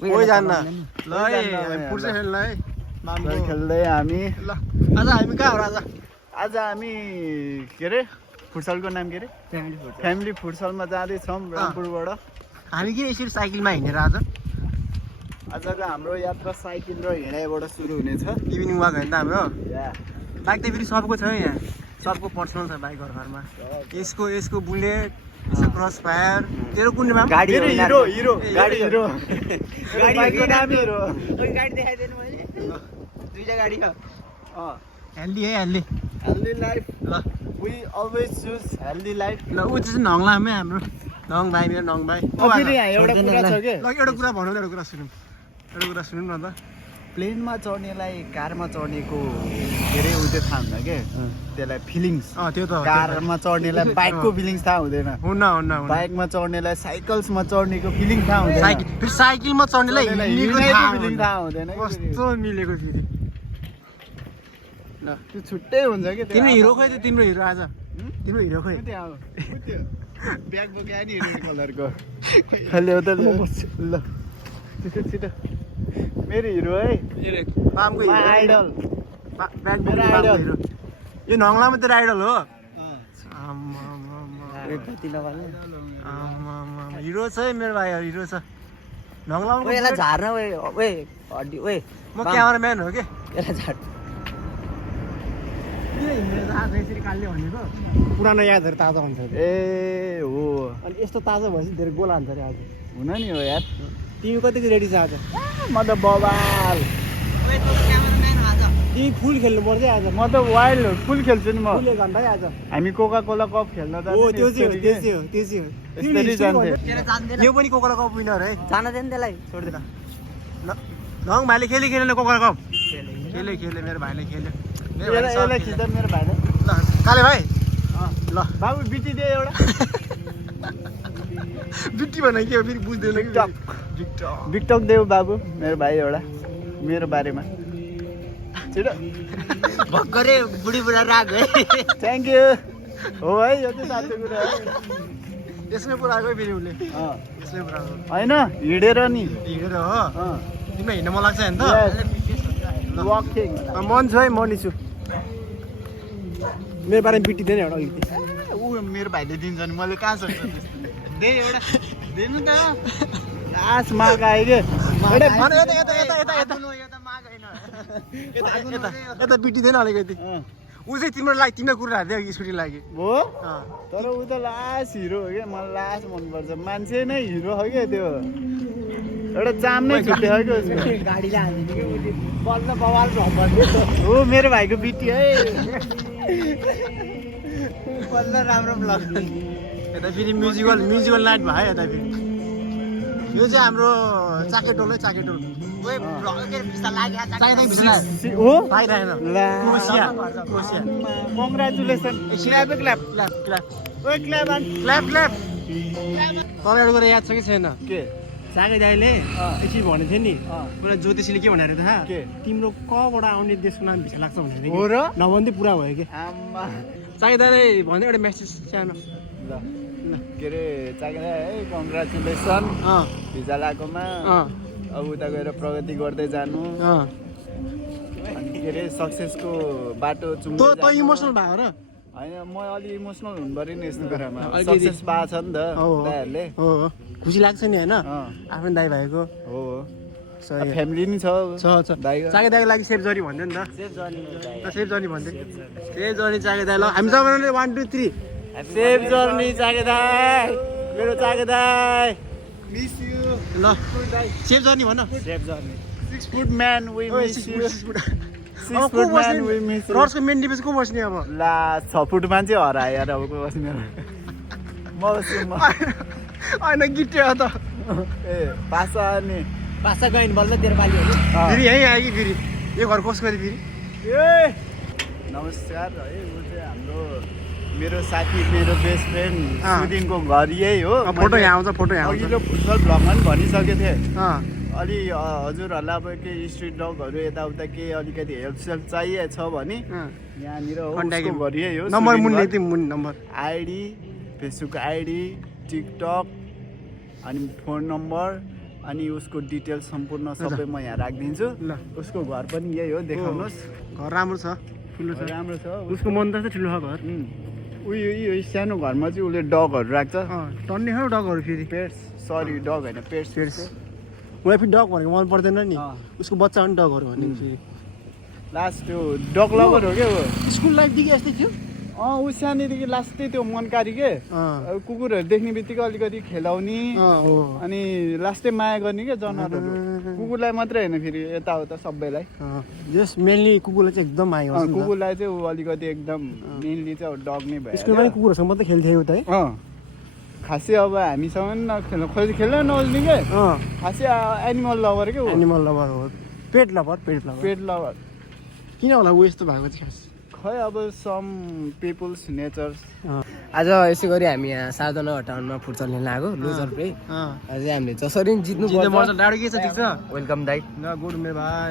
कोही जान्न ल फुटबल खेल्न है खेल्दै हामी ल आज हामी कहाँ हो आज हामी के अरे फुटसलको नाम के अरे फ्यामिली फुटसलमा जाँदैछौँ रामपुरबाट हामी किन यसरी साइकलमा हिँडेर आजको हाम्रो यात्रा साइकल र हिँडाइबाट सुरु हुनेछ इभिनिङ वाक होइन त हाम्रो बाइक त फेरि सबको छ यहाँ सबको पर्सनल छ बाइक घरमा यसको बुलेट यसको क्रस फायर तेरो कुन नाम गाडी हिरो गाडी बाइकको नाम हिरो गाडी देखाइदिनु मैले दुईटा गाडी छ हेल्दी है हेल्दी हेल्दी लाइफ ल we always choose healthy life ल ऊ चाहिँ नङलामै हाम्रो नङ भाइ मेरो नङ भाइ फेरि यहाँ एउटा कुरा छ के ल एउटा कुरा भनौँ एउटा कुरा सुनौँ न त प्लेनमा चढ्नेलाई कारमा चढ्नेको के अरे उ त्यो थाहा हुन्न के त्यसलाई फिलिङ्स त्यो त कारमा चढ्नेलाई बाइकको फिलिङ्स थाहा हुँदैन हुन्न बाइकमा चढ्नेलाई साइकल्समा चढ्नेको फिलिङ थाहा हुँदैन फेरि साइकलमा चढ्नेलाई हिँड्नेको फिलिङ थाहा हुँदैन कस्तो मिलेको फेरि ल त्यो छुट्टै हुन्छ कि तिम्रो हिरो खोइ तिम्रो हिरो आज तिम्रो हिरो खोइ ब्याग बोक्यो नि हिरो कलरको खाली हो त ल छिटो मेरो हिरो है पामको आइडल मेरो आइडल यो नङलामा तेरो आइडल हो हिरो छ है मेरो भाइ हिरो छ नङलामा यसलाई झार्न हड्डी म क्यामेराम्यान हो के यसलाई झार यसरी काल्ने भनेको पुरानो यादहरू ताजा हुन्छ ए हो अनि यस्तो ताजा भएपछि धेरै गोला हान्छ अरे आज हुन नि हो यार तिमी कतिको रेडी छ आज म त बबाल तिमी फुल खेल्नु पर्छ आज म त वाइल्ड फुल खेल्छु नि म फुल 1 घन्टा आज हामी कोका कोला कप खेल्न त हो त्यो चाहिँ हो यसरी जान्थे यो पनि कोका कप विनर है जान दे नि त्यसलाई छोड्दिन नङ भाइले खेले कोका कप खेले मेरो भाइले खेल्यो यसलाई खिच्दा मेरो भाइले ल काले भाइ ल बाबु बिटी दे एउटा बिटी भने के हो फेरि बुझ्दैन कि बिकटक देऊ बाबु मेरो भाइ एउटा मेरो बारेमा छिटो भर्खरै बुढी बुढा राग है थ्याङ्क यू हो है यो चाहिँ साँच्चै कुरा हो यसमै पुऱ्याएको फेरि उसले यसमै पुऱ्याएको होइन हिँडेर नि हिँडेर हो तिमीलाई हिँड्न मन लाग्छ होइन त वाकिङ मन छु है मनी छु मेरो बारेमा बिटिँदैन एउटा अलिकति ऊ मेरो भाइले दिन्छ नि मैले कहाँ सक्छु दे एउटा दिनु त लास माग आयो के यता बिटिँदैन अलिकति ऊ चाहिँ तिम्रो लागि तिम्रो कुराहरू दियो स्कुटी लागि हो तर ऊ त लास हिरो हो क्या मलाई लास मनपर्छ मान्छे नै हिरो हो क्या त्यो एउटा चाम नै छुट्यो हो क्या उसको गाडीले हाल्ने कि बल्ल बवाल भन्ने हो मेरो भाइको बिटी है बल्ल राम्रो ब्लग यता फेरि म्युजिकल नाइट भयो यता फेरि यो चाहिँ हाम्रो चाकेटोल है चाकेटोल ओए ब्लग के भिसा लाग्या हो पाइरहेन क्रोसिया कङ्ग्रेचुलेसन क्ल्याप क्ल्याप ओए क्ल्याप क्ल्याप तर एउटा कुरा याद छ कि छैन के चाके दाइले एकछिन भनेको थियो नि पुरा ज्योतिषीले के भनेर थाहा के तिम्रो कबाट आउने देशको नाम भिसा लाग्छ भनेर हो र नभन्दै पुरा भयो कि आम्मा चाके दाइले भन्दै एउटा मेसेज सानो ल के अरे चाके दाइ है कङ्ग्रेचुलेसन भिजा लगाएकोमा अब उता गएर प्रगति गर्दै जानु अनि के अरे सक्सेसको बाटो चुम्दै त इमोसनल भयो र होइन म अलि इमोसनल हुनु पऱ्यो नि यस्तो कुरामा सक्सेस भएको छ नि त दाइहरूले हो खुसी लाग्छ नि होइन आफ्नो दाइ भाइको हो फ्यामिली नि छ चाके दाइको लागि सेफ जर्नी भन्दै नि त सेफ जर्नी भन्दै सेफ जर्नी चाके दाइ ल हामी सबैले 1 2 3 सेफ जर्नी चाके दाइ मेरो चाके दाइ मिस यु ल सेफ जर्नी भन safe journey 6 foot man we miss you 6 foot man we miss you रड्सको मेन डिफेन्स को बस्ने अब ला 6 फुट मान्छे हरायो यार अब को बस्ने म होइन गिट्यो त ए पासा नि भाषा गइन बल्ल तेरो पाली हो फेरि यहीँ आयो कि फेरि यो घर कसको फेरि ए नमस्कार है ऊ चाहिँ हाम्रो मेरो साथी मेरो बेस्ट फ्रेन्ड सुदिनको घर यही हो फोटो यहाँ आउँछ अघिल्लो फुटबल भ्लगमा पनि भनिसकेको थिएँ अलि हजुरहरूलाई अब के स्ट्रिट डगहरू यताउता के अलिकति हेल्पसेल्प चाहिएछ भने यहाँनिर उसको घर यही हो नम्बर मुन्ने त्यो मुन number ID Facebook ID TikTok अनि फोन नम्बर अनि उसको डिटेल्स सम्पूर्ण सबै म यहाँ राखिदिन्छु ल उसको घर पनि यही हो देखाउनुहोस् घर राम्रो छ ठुलो छ राम्रो छ उसको मन त ठुलो छ घर उयो सानो घरमा चाहिँ उसले डगहरू राख्छ टन्ने हो डगहरू फेरि पेट्स सरी डग होइन पेट्स मलाई फेरि डग भनेको मन पर्दैन नि उसको बच्चा पनि डगहरू भनेको फेरि लास्ट त्यो डग लभर हो क्या स्कुल लाइफदेखि यस्तै थियो ऊ सानैदेखि लास्टै त्यो मनकारी के कुकुरहरू देख्ने बित्तिकै अलिकति खेलाउने अनि लास्टै माया गर्ने क्या जनावरहरू कुकुरलाई मात्रै होइन फेरि यताउता सबैलाई जस मेनली कुकुरलाई चाहिँ एकदम माया गर्छ कुकुरलाई चाहिँ ऊ अलिकति एकदम मेनली चाहिँ अब डग नै भयो स्कुलमा कुकुरसँग मात्रै खेल्थ्यो उता है खासै अब हामीसँग नखेल्नु खोजी खेल्न नओल्ने के खासै एनिमल लभर के एनिमल लभर हो पेट लभर किन होला ऊ यस्तो भएको चाहिँ खास खै अब सम पिपल्स नेचर्स आज यसै गरी हामी यहाँ साधना टाउनमा फुटबल खेल्न आएको लुजर प्ले अझै हामीले जसरी जित्नु पर्छ डाडो के छ ठिक छ वेलकम दाइ ल गुड मेरो भाइ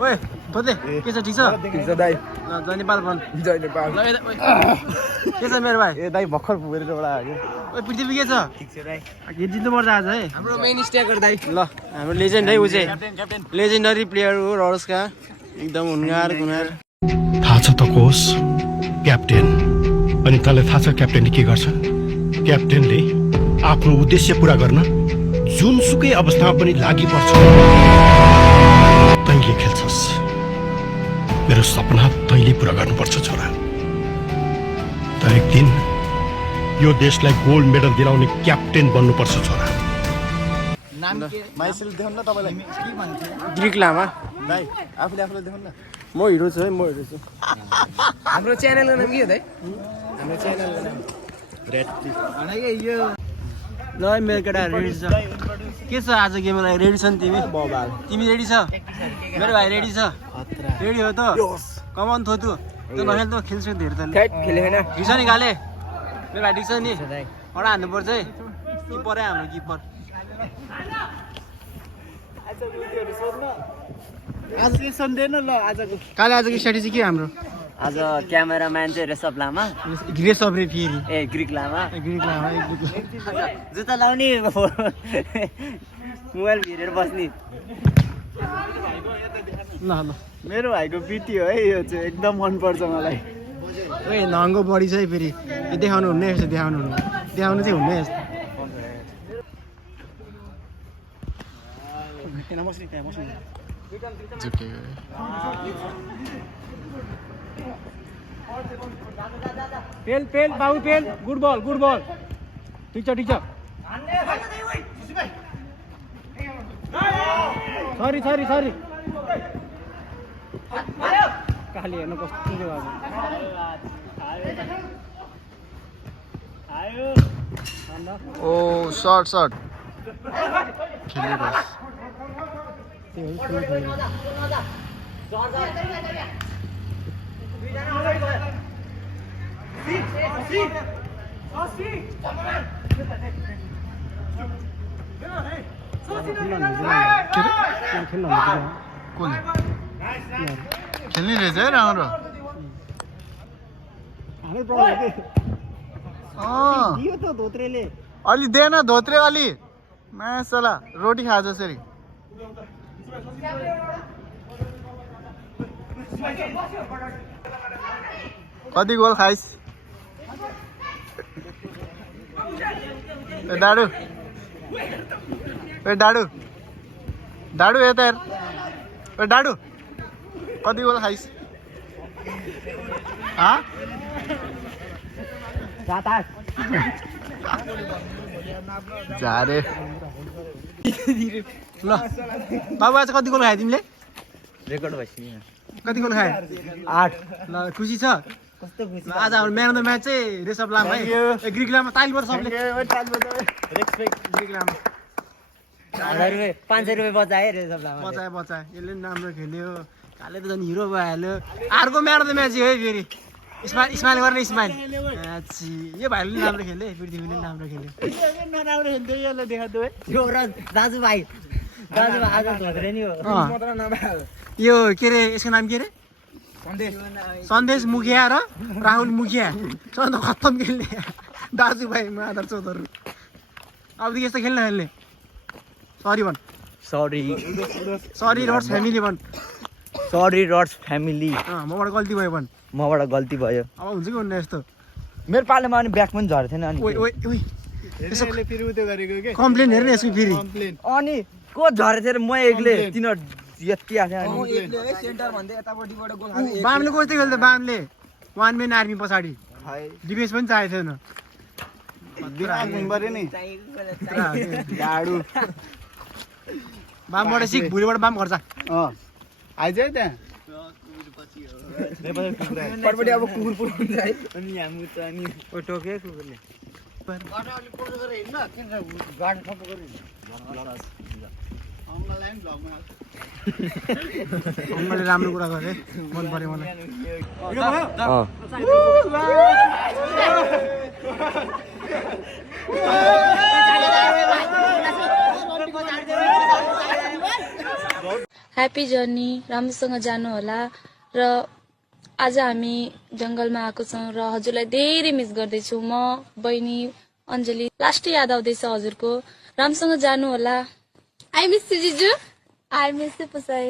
ओए खोज्दै के छ ठिक छ दाइ ल जय नेपाल भन जय नेपाल के छ मेरो भाइ ए दाइ भर्खर पुगेर एउटा आयो ओए पृथ्वी के छ ठिक छ दाइ जित्नु पर्छ आज है हाम्रो मेन स्ट्राइकर दाइ ल हाम्रो लेजेन्ड है ऊ चाहिँ लेजेन्डरी प्लेयर हो रडसका एकदम हुनगार गुनार थाहा छ त कोस क्याप्टेन अनि तँलाई थाहा छ क्याप्टेनले के गर्छ क्याप्टेनले आफ्नो उद्देश्य पुरा गर्न जुनसुकै अवस्थामा पनि लागि पर्छ तैँले खेल्छस् मेरो सपना तैँले पुरा गर्नुपर्छ छोरा तर एक दिन यो देशलाई गोल्ड मेडल दिलाउने क्याप्टेन बन्नुपर्छ छोरा माइसेल देखाउन न तपाईँलाई के भन्थ्यो ग्रिक लामा दाइ आफूले देखाउन न म हिरो छु है म हिरो छु हाम्रो च्यानलको नाम के हो दाइ हाम्रो च्यानलको नाम ल मेरो केटा रेडी छ के छ आज गेमलाई रेडी छ नि तिमी तिमी रेडी छ मेरो भाइ रेडी छ रेडी हो त कमान थो तँ नखेल त खेल्छु धेरै त खेलेन हिजो निकाले मेरो भाइ ठिक छ नि एउटा हान्नुपर्छ है किपर हाम्रो किपर आज सन्देन ल आजको काले आजको स्ट्राटेजी के हाम्रो आज क्यामेराम्यान चाहिँ रेसप लामा ग्रेस अफ रे फेरि ए ग्रिक लामा ग्रिक लामा जुत्ता लाउने मोबाइल भिरेर बस्ने ल ल मेरो भाइको बिटी हो है यो चाहिँ एकदम मनपर्छ मलाई ओए नहङ्गो बढी छ है फेरि यो देखाउनु हुन्न यस्तो देखाउनु चाहिँ हुन्न यस्तो पेल बाबु पेल गुड बल ठिक छ सरी काली हेर्नु कस्तो ओ सर्ट खेल्ने रहेछ है राम्रो अलि दे न धोत्रे अलि मासला रोटी खा जसरी कति गोल खाइस डाडु यता हेर डाडु कति गोल खाइस झारे ल बाबु आज कति गोल खायो तिमीले रेकर्ड भइसक्यो कति गोल खायो 8 ल खुसी छ आज हाम्रो म्यान अफ द म्याच चाहिँ रेसप लामा है ग्रिक लामा ताली पर्छ सबले ग्रिक लामा 500 रुपियाँ बचाए रेसप लामा बचाए यसले पनि राम्रो खेल्यो काले त झन् हिरो भइहाल्यो अर्को म्यान अफ द म्याच हो है फेरि स्माइल गर्ने स्माइल यो भाइले पनि राम्रो खेल्यो पृथ्वीले पनि राम्रो खेल्यो नराम्रो खेल्थ्यो यसलाई देखाएको यो दाजुभाइ आज धोत्रे नि हो यो के अरे यसको नाम के अरे सन्देश मुखिया र राहुल मुखिया सबभन्दा खत्तम खेल्ने दाजुभाइ माधर चौधहरू अबदेखि यस्तो खेल्न सरी भन् सरी सरी रड्स फ्यामिली भन् सरी रड्स फ्यामिली मबाट गल्ती भयो भन् मबाट गल्ती भयो अब हुन्छ कि हुन्न यस्तो मेरो पालोमा अनि ब्याग पनि झरेको थिएन अनि ओइ ओइ ओइ फेरि उयो गरेको के कम्प्लेन हेर्नु यसको फेरि अनि को झरेको थियो र म एक्लै तिनीहरू यति आएको बामले कस्तो खेल्थ्यो बामले वान मेन आर्मी पछाडि डिफेन्स पनि चाहिएको थिएन बामबाट सिक भुलिबाट बाम खर्च आइज है त्यहाँ अब कुकुर पुऱ्याउनु है अनि हामी त अनि टोके कुकुरले मैले राम्रो कुरा गरेँ मन पर्यो मलाई ह्याप्पी जर्नी राम्रोसँग जानु होला र आज हामी जङ्गलमा आएको छौँ र हजुरलाई धेरै मिस गर्दैछु म बहिनी अञ्जली लास्टै याद आउँदैछ हजुरको राम्रोसँग जानु होला आई मिस यु जिजु आई मिस यु पुसाई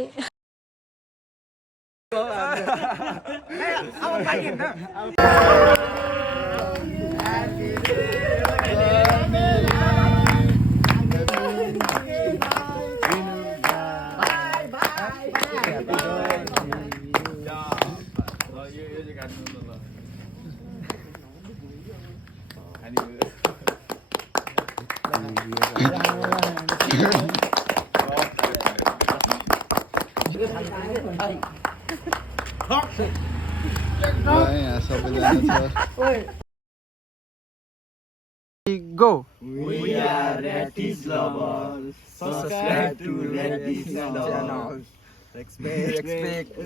यहाँ सबैजना गो We are Redis lovers. Subscribe to Redis channel. Respect.